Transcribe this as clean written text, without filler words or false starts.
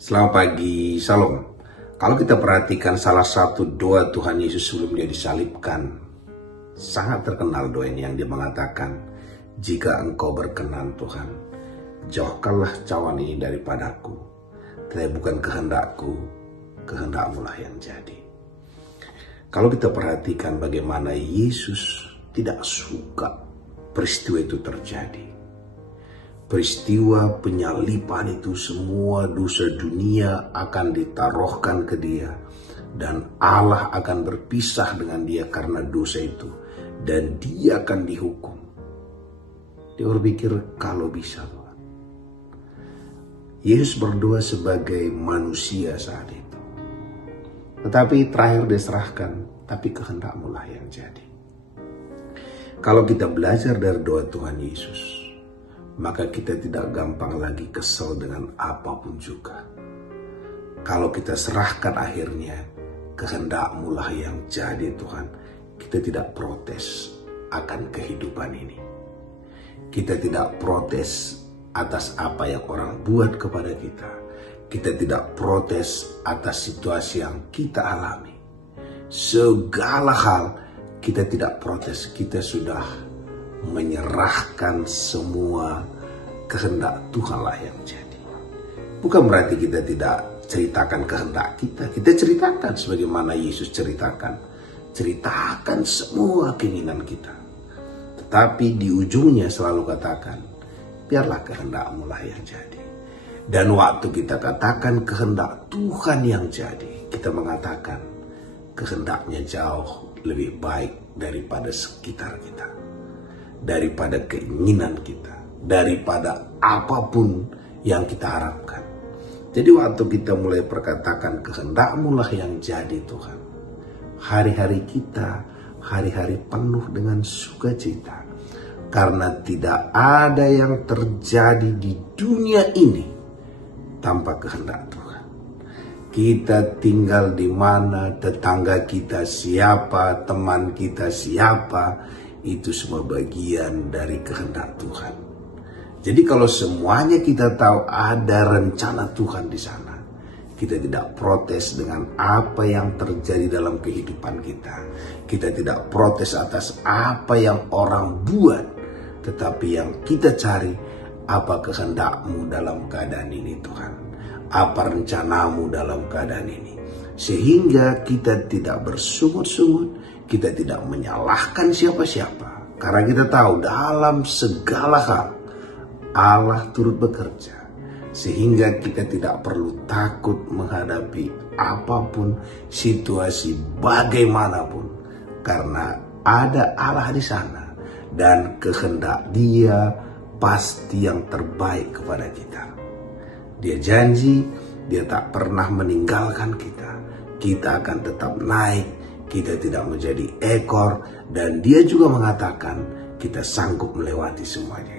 Selamat pagi, Salam. Kalau kita perhatikan salah satu doa Tuhan Yesus sebelum dia disalibkan, sangat terkenal doa ini yang dia mengatakan, "Jika engkau berkenan Tuhan, jauhkanlah cawan ini daripadaku, tetapi bukan kehendakku, kehendakmu lah yang jadi." Kalau kita perhatikan bagaimana Yesus tidak suka peristiwa itu terjadi. Peristiwa penyaliban itu, semua dosa dunia akan ditaruhkan ke dia. Dan Allah akan berpisah dengan dia karena dosa itu. Dan dia akan dihukum. Dia berpikir kalau bisa Tuhan. Yesus berdoa sebagai manusia saat itu. Tetapi terakhir diserahkan, tapi kehendakmu lah yang jadi. Kalau kita belajar dari doa Tuhan Yesus, maka kita tidak gampang lagi kesel dengan apapun juga. Kalau kita serahkan akhirnya, kehendakmu lah yang jadi Tuhan. Kita tidak protes akan kehidupan ini. Kita tidak protes atas apa yang orang buat kepada kita. Kita tidak protes atas situasi yang kita alami. Segala hal kita tidak protes. Kita sudah menyerahkan semua, kehendak Tuhanlah yang jadi. Bukan berarti kita tidak ceritakan kehendak kita. Kita ceritakan sebagaimana Yesus ceritakan. Ceritakan semua keinginan kita. Tetapi di ujungnya selalu katakan, biarlah kehendakmu lah yang jadi. Dan waktu kita katakan kehendak Tuhan yang jadi, kita mengatakan kehendaknya jauh lebih baik daripada sekitar kita, daripada keinginan kita, daripada apapun yang kita harapkan. Jadi waktu kita mulai perkatakan kehendakmu lah yang jadi Tuhan, hari-hari kita hari-hari penuh dengan sukacita. Karena tidak ada yang terjadi di dunia ini tanpa kehendak Tuhan. Kita tinggal di mana, tetangga kita siapa, teman kita siapa, itu semua bagian dari kehendak Tuhan. Jadi kalau semuanya kita tahu ada rencana Tuhan di sana, kita tidak protes dengan apa yang terjadi dalam kehidupan kita. Kita tidak protes atas apa yang orang buat, tetapi yang kita cari, apa kehendakmu dalam keadaan ini Tuhan? Apa rencanamu dalam keadaan ini? Sehingga kita tidak bersungut-sungut, kita tidak menyalahkan siapa-siapa. Karena kita tahu dalam segala hal Allah turut bekerja. Sehingga kita tidak perlu takut menghadapi apapun, situasi bagaimanapun. Karena ada Allah di sana. Dan kehendak Dia pasti yang terbaik kepada kita. Dia janji, Dia tak pernah meninggalkan kita. Kita akan tetap naik. Kita tidak menjadi ekor, dan Dia juga mengatakan kita sanggup melewati semuanya.